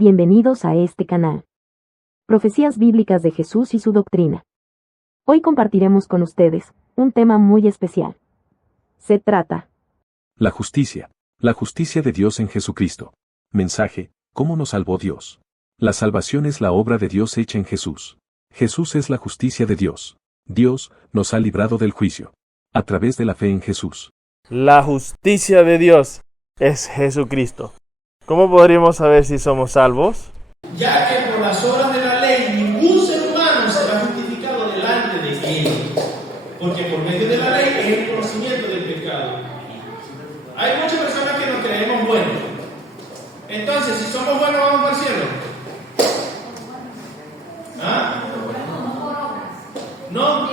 Bienvenidos a este canal. Profecías bíblicas de Jesús y su doctrina. Hoy compartiremos con ustedes un tema muy especial. Se trata La justicia de Dios en Jesucristo. Mensaje: ¿cómo nos salvó Dios? La salvación es la obra de Dios hecha en Jesús. Jesús es la justicia de Dios. Dios nos ha librado del juicio a través de la fe en Jesús. La justicia de Dios es Jesucristo. ¿Cómo podríamos saber si somos salvos? Ya que por las obras de la ley ningún ser humano será justificado delante de Él, porque por medio de la ley es el conocimiento del pecado. Hay muchas personas que nos creemos buenos. Entonces, si somos buenos, ¿vamos para el cielo? ¿Ah? ¿No?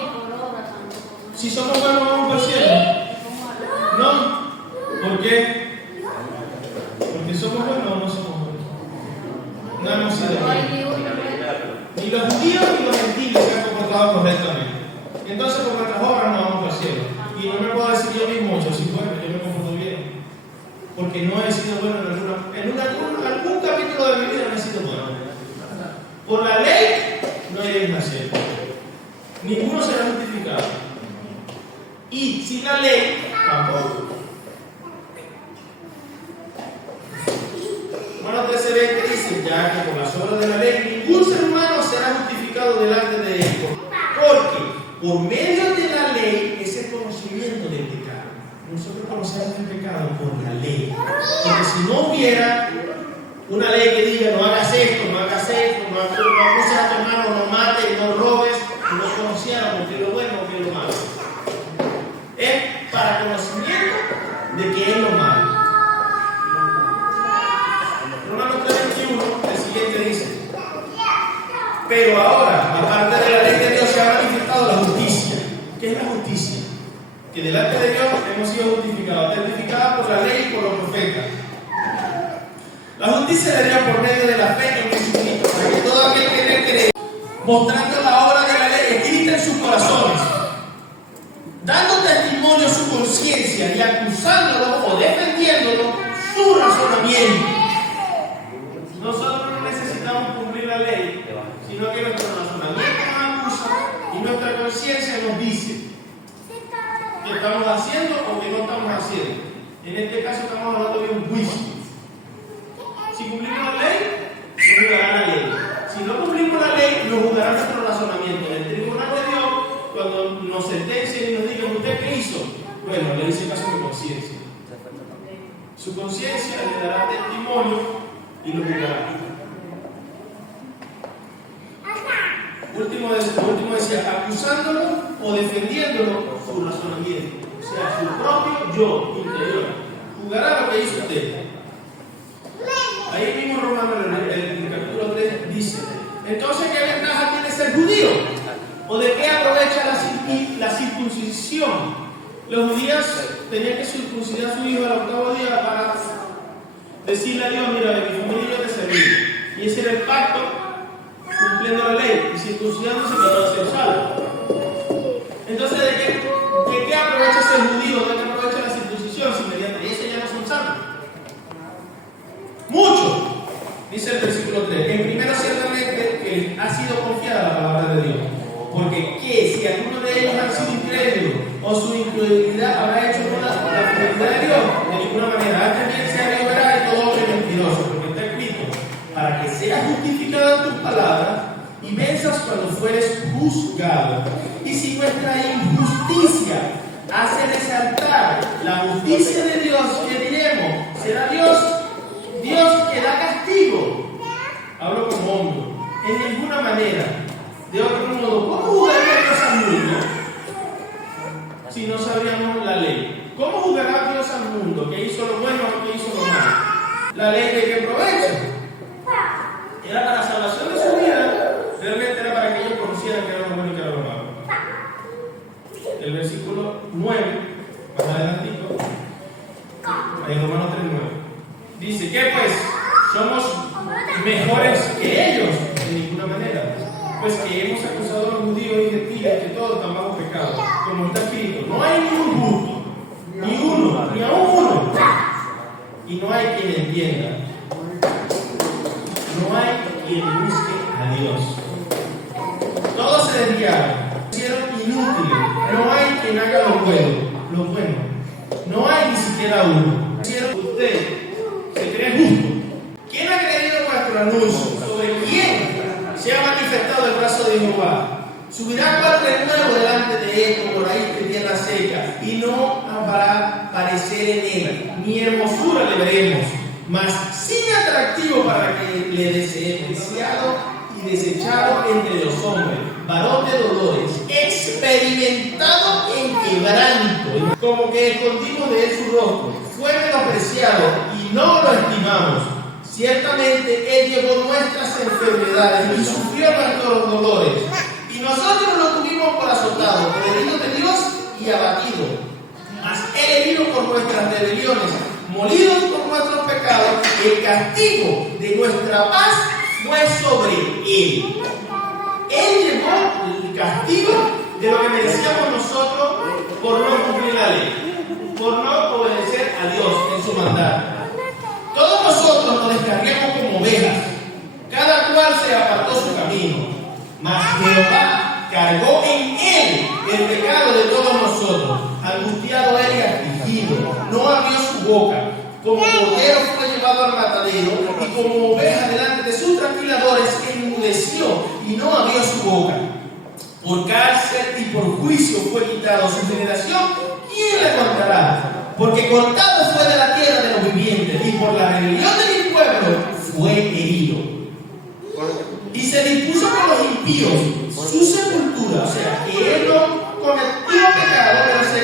Si somos buenos, ¿vamos para el cielo? ¿No? ¿Por qué? Porque somos buenos o no somos buenos. No hemos sido buenos. Ni los judíos ni los gentiles se han comportado correctamente. Entonces, por nuestras obras no vamos para el cielo. Y no me puedo decir yo mismo, yo soy bueno, yo me comporto bien. Porque no he sido bueno en algún capítulo de mi vida, no he sido bueno. Por la ley no hay nacer. Ninguno será justificado. Y sin la ley, tampoco. Romanos 13:20 dice: ya que por las obras de la ley ningún ser humano será justificado delante de Él. Porque por medio de la ley es el conocimiento del pecado. Nosotros conocemos el pecado por la ley. Porque si no hubiera una ley que diga no hagas esto, no acuses a tu hermano, no mates, no robes, no conociéramos qué es lo bueno o qué es lo malo. Es para conocimiento de qué es lo malo. Romanos 3:21, el siguiente dice: pero ahora, aparte de la ley de Dios, se ha manifestado la justicia. ¿Qué es la justicia? Que delante de Dios hemos sido justificados, testificada por la ley y por los profetas. La justicia de Dios por medio de la fe en Jesucristo, para que todo aquel que le cree, mostrando la obra de la ley escrita en sus corazones, dando testimonio a su conciencia y acusándolo o defendiéndolo su razonamiento. Nosotros no necesitamos cumplir la ley, sino que nuestro razonamiento nos acusa y nuestra conciencia nos dice que estamos haciendo o que no estamos haciendo. En este caso estamos hablando de un juicio. Si cumplimos la ley, nos juzgará la ley. Si no cumplimos la ley, nos juzgará nuestro razonamiento. En el tribunal de Dios, cuando nos sentencien y nos digan: ¿usted qué hizo? Bueno, le hice caso a mi conciencia. Su conciencia le dará testimonio y lo juzgará. Último decía, acusándolo o defendiéndolo su razonamiento. O sea, su propio yo interior. Juzgará lo que hizo usted. Ahí mismo Romanos, el capítulo 3 dice: entonces, ¿qué ventaja tiene ser judío? ¿O de qué aprovecha la circuncisión? Los judíos tenían que circuncidar a su hijo al octavo día para decirle a Dios: mira, de mi familia yo te serví. Y ese era el pacto, cumpliendo la ley y circuncidándose para ser salvo. Entonces, ¿de qué aprovecha ser judío? ¿De qué aprovecha la circuncisión? Si mediante eso ya no son salvos. Mucho, dice el versículo 3. En primero, ciertamente, que ha sido confiada la palabra de Dios. Porque si alguno de ellos ha sido incrédulo o su incredulidad habrá hecho con la fidelidad de Dios, de ninguna manera. Antes bien sea Dios verá de todo hombre mentiroso, porque está escrito: para que seas justificado en tus palabras y venzas cuando fueres juzgado. Y si nuestra injusticia hace resaltar la justicia de Dios, ¿qué diremos? ¿Será Dios que da castigo? Hablo como hombre. En ninguna manera. De otro modo, ¿cómo juzgaría Dios al mundo si no sabíamos la ley? ¿Cómo juzgará Dios al mundo? ¿Qué hizo lo bueno o qué hizo lo malo? ¿La ley de qué provecho? ¿Era para la salvación de su vida? Realmente era para que ellos conocieran que era lo bueno y que era lo malo. El versículo 9, más adelantico, en Romanos 3:9, dice: ¿qué pues? ¿Somos mejores que ellos? De ninguna manera. Pues que hemos acusado a los judíos y gentiles que todos están bajo pecado. Como está escrito: no hay ningún justo, ni uno, ni aún uno. Y no hay quien entienda. no hay quien busque a Dios. Todos se desviaron, se hicieron inútiles. No hay quien haga lo bueno. No hay ni siquiera uno. Usted se cree justo. ¿Quién ha creído nuestro anuncio sobre quién se ha manifestado el brazo de Jehová? Subirá cual renuevo delante de él como raíz de tierra seca, y no habrá parecer en él, ni hermosura le veremos, mas sin atractivo para que le deseemos, deseado y desechado entre los hombres, varón de dolores, experimentado en quebranto, como que escondimos de él su rostro, fue menospreciado y no lo estimamos. Ciertamente él llevó nuestras enfermedades y sufrió nuestros dolores. Y nosotros lo tuvimos por azotado, por herido de Dios y abatido. Mas él herido por nuestras rebeliones, molidos por nuestros pecados, el castigo de nuestra paz fue sobre él. Él llevó el castigo de lo que merecíamos nosotros por no cumplir la ley, por no obedecer a Dios en su mandato. Todos nosotros nos descarriamos como ovejas, cada cual se apartó su camino. Mas Jehová cargó en él el pecado de todos nosotros, angustiado él y afligido, no abrió su boca, como cordero fue llevado al matadero, y como oveja delante de sus trasquiladores enmudeció y no abrió su boca. Por cárcel y por juicio fue quitado su generación, ¿quién le contará? Porque cortado fue de la tierra de los vivientes, y por la rebelión de mi pueblo fue herido. Y se dispuso con los impíos su sepultura, o sea, que él no cometió pecado, pero se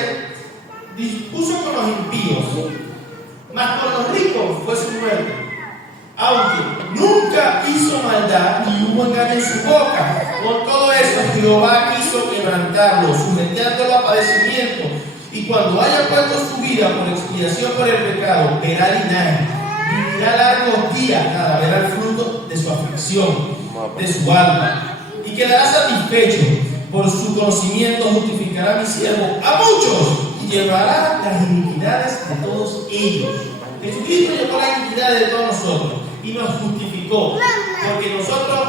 dispuso con los impíos. Mas con los ricos fue su muerte. Aunque nunca hizo maldad ni hubo engaño en su boca. Con todo eso, Jehová quiso quebrantarlo, sometiéndolo a padecimiento. Y cuando haya puesto su vida por expiación por el pecado, verá linaje, vivirá largos días, nada, verá el fruto de su aflicción, de su alma, y quedará satisfecho. Por su conocimiento justificará a mi siervo a muchos y llevará las iniquidades de todos ellos. Jesucristo llevó las iniquidades de todos nosotros y nos justificó, porque nosotros,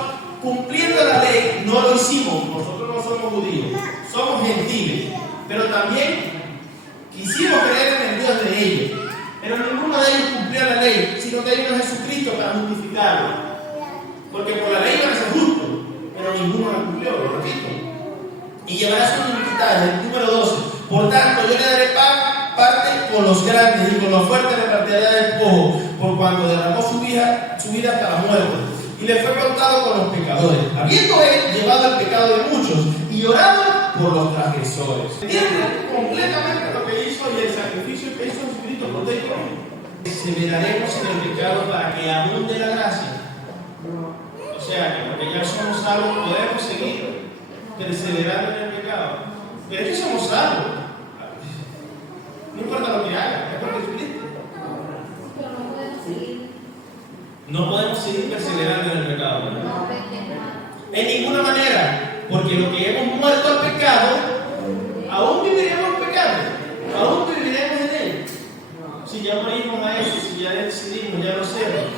cumpliendo la ley, no lo hicimos. Nosotros no somos judíos, somos gentiles, pero también quisimos creer en el Dios de ellos, pero ninguno de ellos cumplía la ley, sino que vino Jesucristo para justificarlo, porque por la ley iban a ser justos, pero ninguno la cumplió, lo repito. Y llevará sus iniquidades. El número 12. Por tanto, yo le daré parte con los grandes y con los fuertes le partirá del pojo, por cuanto derramó su vida hasta la muerte, y le fue contado con los pecadores, habiendo él llevado el pecado de muchos y orado por los transgresores. ¿Entienden completamente lo que hizo y el sacrificio que hizo Jesucristo por ti? Perseveraremos en el pecado para que abunde la gracia. O sea, que porque ya somos salvos podemos seguir perseverando en el pecado. Pero es que somos salvos. No importa lo que haga, es por Jesucristo. No podemos seguir perseverando en el pecado. En ninguna manera, porque lo que hemos muerto al pecado, aún viviremos en pecado, aún viviremos en él. Si ya morimos a eso, si ya decidimos, ya lo hacemos.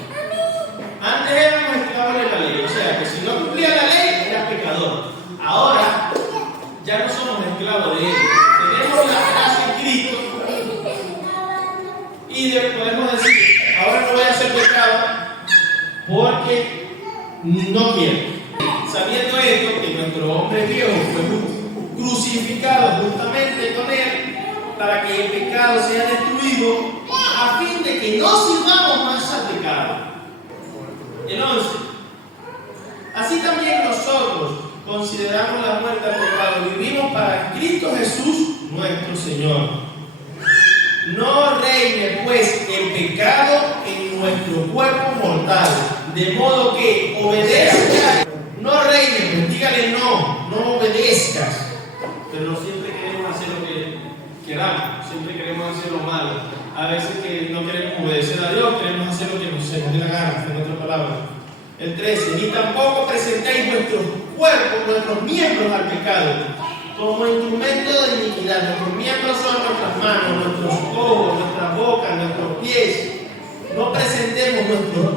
Antes éramos esclavos de la ley, o sea que si no cumplía la ley, eras pecador. Ahora ya no somos esclavos de él, tenemos la gracia en Cristo y podemos decir, ahora no voy a hacer pecado porque no quiero. Sabiendo esto, que nuestro hombre viejo fue crucificado justamente con él para que el pecado sea destruido, a fin de que no sirvamos más al pecado. El 11. Así también nosotros consideramos la muerte al pecado, vivimos para Cristo Jesús nuestro Señor. No reine pues el pecado en nuestro cuerpo mortal, de modo que obedezca. No reine, pues dígale no obedezcas. Pero no siempre queremos hacer lo que queramos, siempre queremos hacer lo malo. A veces que no queremos obedecer a Dios, queremos hacer lo que nos dé la gana, en otras palabras. El 13. Ni tampoco presentéis vuestros cuerpos, nuestros miembros al pecado, como instrumento de iniquidad. Nuestros miembros son nuestras manos, nuestros ojos, nuestras bocas, nuestros pies. No presentemos nuestros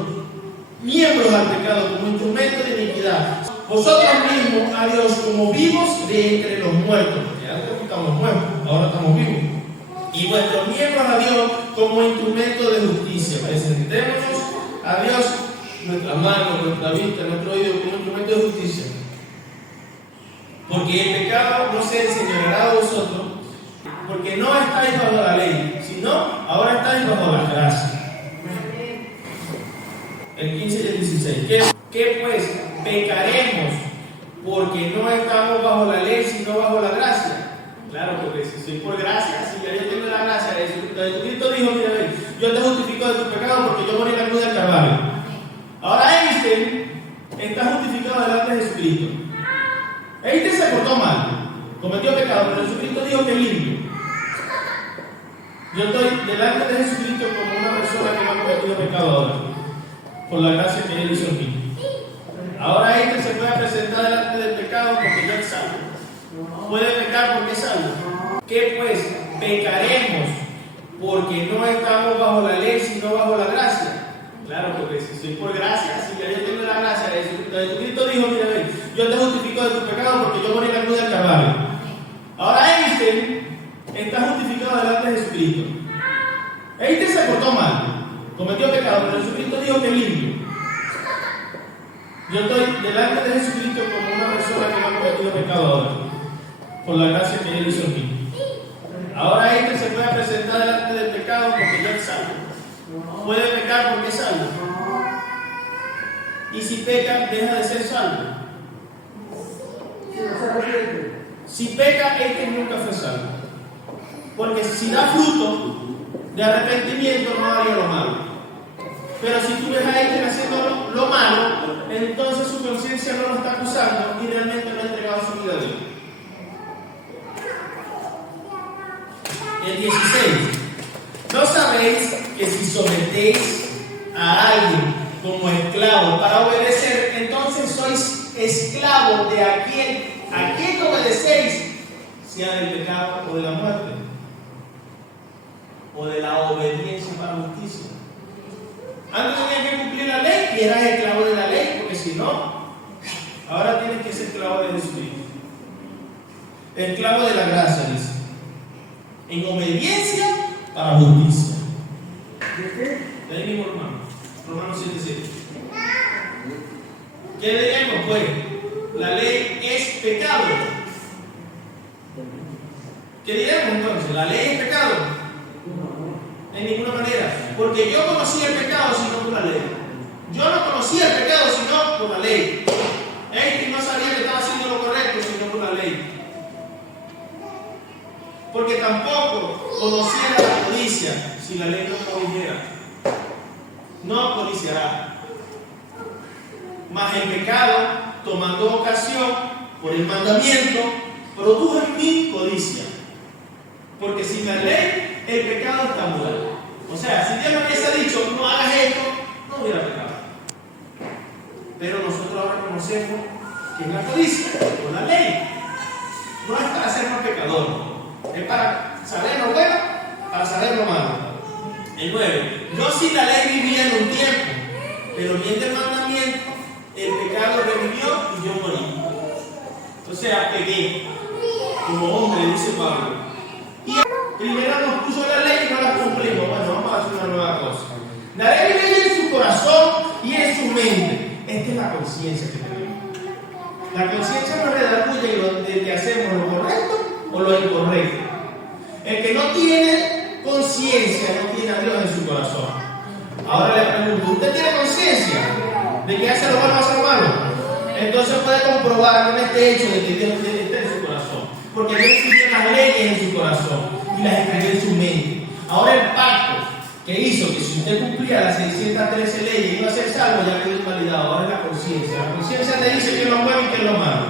miembros al pecado como instrumento de iniquidad. Vosotros mismos a Dios como vivos de entre los muertos. Ya antes estamos muertos, ahora estamos vivos. Y vuestros miembros a Dios como instrumento de justicia. Presentémonos a Dios nuestra mano, nuestra vista, nuestro oído como instrumento de justicia. Porque el pecado no se enseñoreará de vosotros, porque no estáis bajo la ley, sino ahora estáis bajo la gracia. El 15 y el 16. ¿Qué pues? Pecaremos porque no estamos bajo la ley, sino bajo la gracia. Claro, porque si soy por gracia, si ya yo tengo la gracia de Jesucristo dijo, mira, yo te justifico de tu pecado porque yo morí en la cruz del Calvario. Ahora Einstein está justificado delante de Jesucristo. Einstein se portó mal, cometió pecado, pero Jesucristo dijo que es limpio. Yo estoy delante de Jesucristo como una persona que no ha cometido pecado ahora, por la gracia que Él hizo en mí. Ahora Einstein se puede presentar delante del pecado porque ya es salvo. Puede pecar porque es salvo. ¿Qué pues? Pecaremos porque no estamos bajo la ley, sino bajo la gracia. Claro, porque si soy por gracia, si ya yo tengo la gracia de Jesucristo dijo, mira, yo te justifico de tu pecado porque yo morí en la cruz del Calvario. Ahora Einstein está justificado delante de Jesucristo. Einstein se portó mal, cometió pecado, pero Jesucristo dijo que es limpio. Yo estoy delante de Jesucristo como una persona que no ha cometido pecado ahora, por la gracia que Él hizo en mí. Ahora Einstein se puede presentar delante del pecado porque ya es salvo. Puede pecar porque es salvo. Y si peca, deja de ser salvo. Si peca, Einstein nunca fue salvo. Porque si da fruto de arrepentimiento, no haría lo malo. Pero si tú ves a Einstein haciendo lo malo, entonces su conciencia no lo está acusando y realmente no ha entregado su vida a Dios. El 16. ¿No sabéis que si sometéis a alguien como esclavo para obedecer, entonces sois esclavos de aquel a quien obedecéis, sea del pecado o de la muerte, o de la obediencia para justicia? Antes tenías que cumplir la ley y eras esclavo de la ley, porque si no, ahora tienes que ser esclavo de Jesucristo. Esclavo de la gracia, dice. En obediencia para justicia. De ahí mismo, hermano. Romanos 7:7. ¿Qué diremos, pues? La ley es pecado. ¿Qué diremos entonces? ¿La ley es pecado? En ninguna manera. Porque yo conocía el pecado sino por la ley. Yo no conocía el pecado sino por la ley. Él no sabía que estaba haciendo lo correcto sino por la ley. Porque tampoco conocía la codicia si la ley no codiciera. No codiciará. Mas el pecado, tomando ocasión por el mandamiento, produjo en mí codicia. Porque sin la ley, el pecado está muerto. O sea, si Dios me hubiese dicho, no hagas esto, no hubiera pecado. Pero nosotros ahora conocemos que es la codicia, con la ley. No es para ser más pecador, es para saber lo bueno, para saber lo malo. El 9. Yo sin la ley vivía en un tiempo, pero viendo el mandamiento, el pecado revivió y yo morí. Entonces pegué, como hombre, dice Pablo. Y primero nos puso la ley y no la cumplimos. Bueno, vamos a hacer una nueva cosa. La ley vive en su corazón y en su mente. Esta es la conciencia que tenemos. La conciencia nos redarguye de que hacemos lo correcto o lo incorrecto. El que no tiene conciencia no tiene a Dios en su corazón. Ahora le pregunto, ¿usted tiene conciencia de que hace lo bueno o hace lo malo? Entonces puede comprobar con este hecho de que Dios tiene usted en su corazón. Porque Dios escribió las leyes en su corazón y las escribió en su mente. Ahora el pacto que hizo que si usted cumplía las 613 leyes iba a ser salvo, ya quedó invalidado. Ahora es la conciencia. La conciencia te dice que es lo bueno y que es lo malo.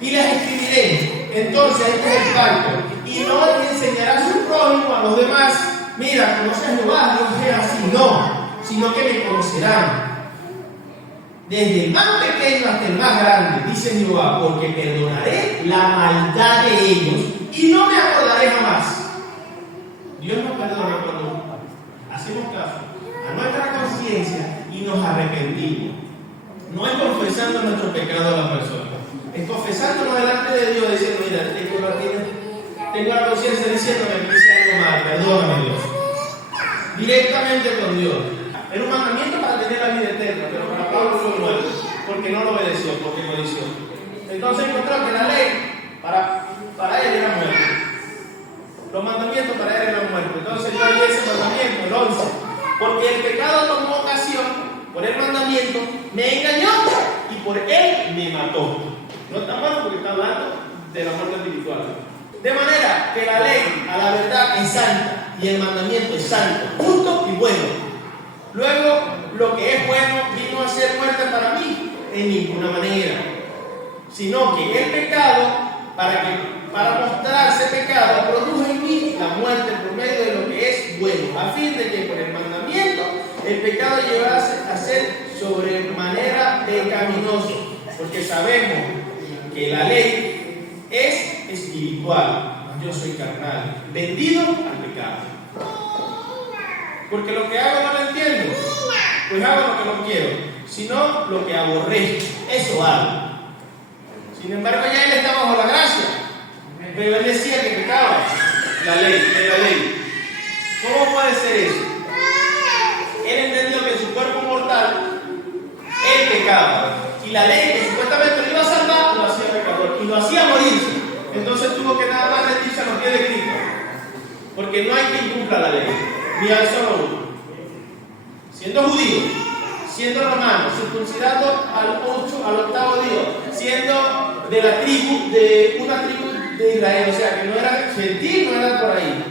Y las escribiré. Entonces este es el pacto. Y no le enseñará a su prójimo, a los demás, mira, conoce a Jehová, no es así, no, sino que me conocerán. Desde el más pequeño hasta el más grande, dice Jehová, porque perdonaré la maldad de ellos y no me acordaré jamás. Dios nos perdona cuando hacemos caso a nuestra conciencia y nos nos arrepentimos. No es confesando nuestro pecado a la persona, es confesándonos delante de Dios, diciendo, mira, tengo la conciencia diciéndome que hice algo mal, perdóname Dios. Directamente con Dios. Era un mandamiento para tener la vida eterna, pero para Pablo fue muerto, porque no lo obedeció, porque codició. Entonces encontró que la ley para él era muerte. Los mandamientos para él eran muerte. Entonces yo leí ese mandamiento, el 11. Porque el pecado tomó ocasión por el mandamiento, me engañó y por él me mató. No está mal porque está hablando de la muerte espiritual. De manera que la ley a la verdad es santa y el mandamiento es santo, justo y bueno. Luego, lo que es bueno vino a ser muerte para mí en ninguna manera, sino que el pecado, para mostrarse pecado, produjo en mí la muerte por medio de lo que es bueno, a fin de que por el mandamiento el pecado llegase a ser sobremanera pecaminoso, porque sabemos que la ley es espiritual, yo soy carnal, vendido al pecado. Porque lo que hago no lo entiendo, pues hago lo que no quiero, sino lo que aborrezco, eso hago. Sin embargo, ya él está bajo la gracia, pero él decía que pecaba la ley. ¿Cómo puede ser eso? Él entendió que en su cuerpo mortal, él pecaba, y la ley que supuestamente lo iba a salvar, lo hacía pecador, y lo hacía morirse. Entonces tuvo que nada más rendirse a los pies de Cristo, porque no hay quien cumpla la ley, ni al solo uno. Siendo judío, siendo romano, circuncidado al 8º día, siendo de la tribu, de una tribu de Israel, o sea que no era gentil, no era por ahí.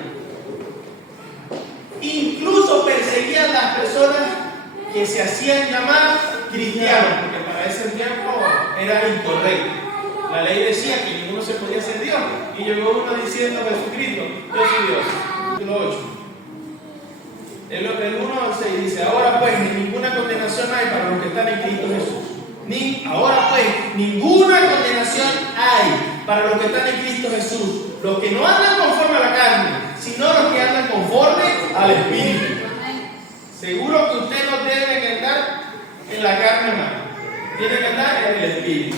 Incluso perseguían las personas que se hacían llamar cristianos, porque para ese tiempo era incorrecto. La ley decía que ninguno se podía ser Dios, y llegó uno diciendo a Jesucristo, yo soy Dios. Capítulo 8. El 1:6 dice, ahora pues ninguna condenación hay para los que están en Cristo Jesús. Ahora pues ninguna condenación hay para los que están en Cristo Jesús, los que no andan conforme a la carne, sino los que andan conforme al Espíritu. Seguro que usted no debe que andar en la carne humana, tiene que andar en el Espíritu.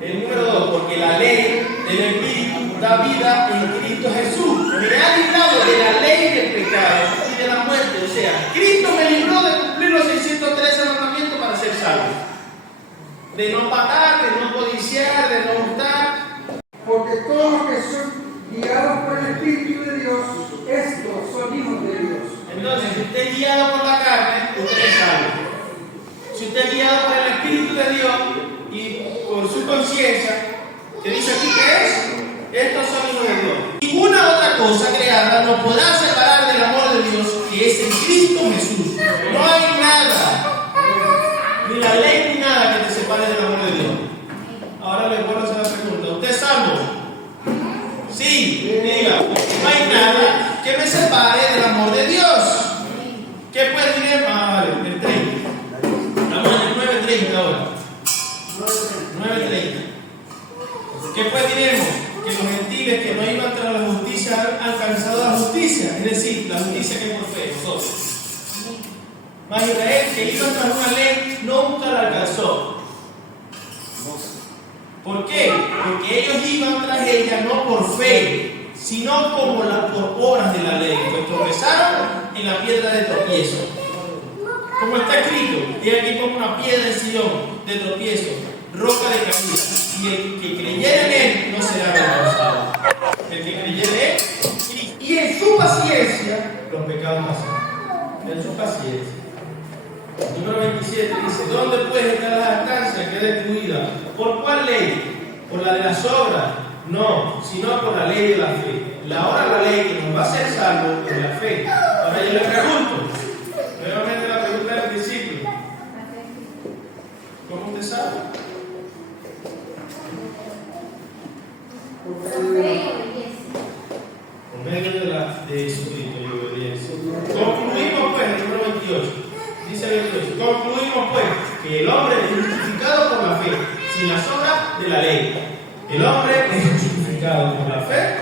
El número 2, porque la ley del Espíritu da vida en Cristo Jesús. Me ha librado de la ley del pecado y de la muerte. O sea, Cristo me libró de cumplir los 613 mandamientos para ser salvo. De no matar, de no codiciar, de no hurtar. Porque todos los que son guiados por el Espíritu de Dios, estos son hijos de Dios. Entonces, si usted es guiado por la carne, usted es salvo. Si usted es guiado por el Espíritu de Dios y por su conciencia, que dice aquí que es, estos son hijos de Dios. Ninguna otra cosa creada nos podrá separar del amor de Dios que es en Cristo Jesús. No hay nada, ni la ley ni nada que te separe del amor de Dios. Ahora le vuelvo a hacer la pregunta, ¿usted es salvo? Sí, diga, no hay nada que me separe del amor de Dios. ¿Qué puede decir? Vale, el 30. Estamos en el 9:30 ahora. 9:30. ¿Qué pues diremos? Que los gentiles que no iban tras la justicia han alcanzado la justicia, es decir, la justicia que por fe, nosotros. Mas Israel, que iba tras una ley, nunca la alcanzó. ¿Por qué? Porque ellos iban tras ella no por fe, sino como por obras de la ley, pues tropezaron en la piedra de tropiezo. Como está escrito, y aquí como una piedra en Sion de tropiezo, roca de caída, y el que creyera en él no será avergonzado. El que creyera en él, y en su paciencia, los pecados pasan. En su paciencia. Número 27 dice, ¿dónde pues está la jactancia que es destruida? ¿Por cuál ley? ¿Por la de las obras? No, sino por la ley de la fe. La ley que nos va a hacer salvos es la fe. Ahora yo le pregunto, nuevamente la pregunta del principio, ¿cómo usted sabe? Por medio de Jesucristo y obediencia. Concluimos pues, el número 28. Dice el 28. Concluimos pues que el hombre es justificado por la fe, sin las obras de la ley. El hombre es justificado por la fe,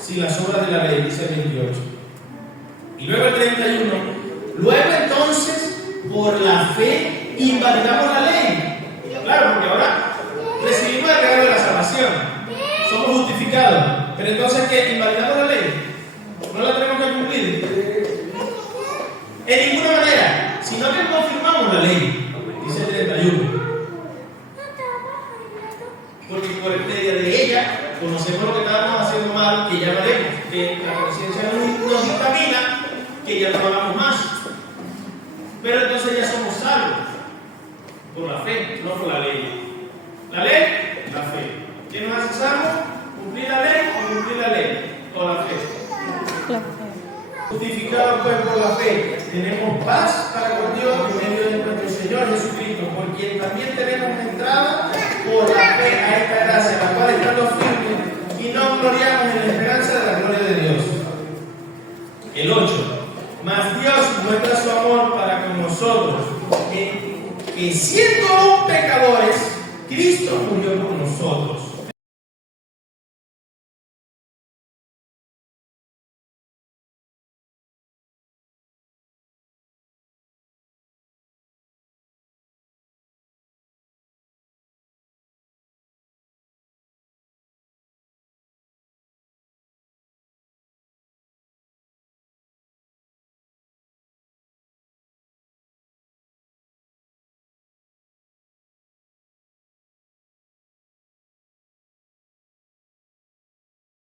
sin las obras de la ley, dice el 28. Y luego el 31. Luego entonces Por la fe invalidamos la ley. Claro, porque ahora recibimos el regalo de la salvación. Somos justificados. Pero entonces, ¿qué? ¿Invalidamos la ley? ¿No la tenemos que cumplir? En ninguna manera. Si no que confirmamos la ley, dice el 31. Porque por medio de ella conocemos lo que estábamos haciendo mal, que ya no haremos, que la conciencia nos dictamina que ya no lo hagamos más. Pero entonces ya somos salvos por la fe, no por la ley. La ley, la fe. ¿Qué nos hace salvos? Cumplir la ley o cumplir la ley, o la fe. Justificados pues por la fe, tenemos paz para con Dios en medio de nuestro Señor Jesucristo, por quien también tenemos entrada por la fe a esta gracia, la cual estamos firmes y nos gloriamos en la esperanza de la gloria de Dios. El 8. Mas Dios muestra su amor para con nosotros, que siendo aún pecadores, Cristo murió por nosotros.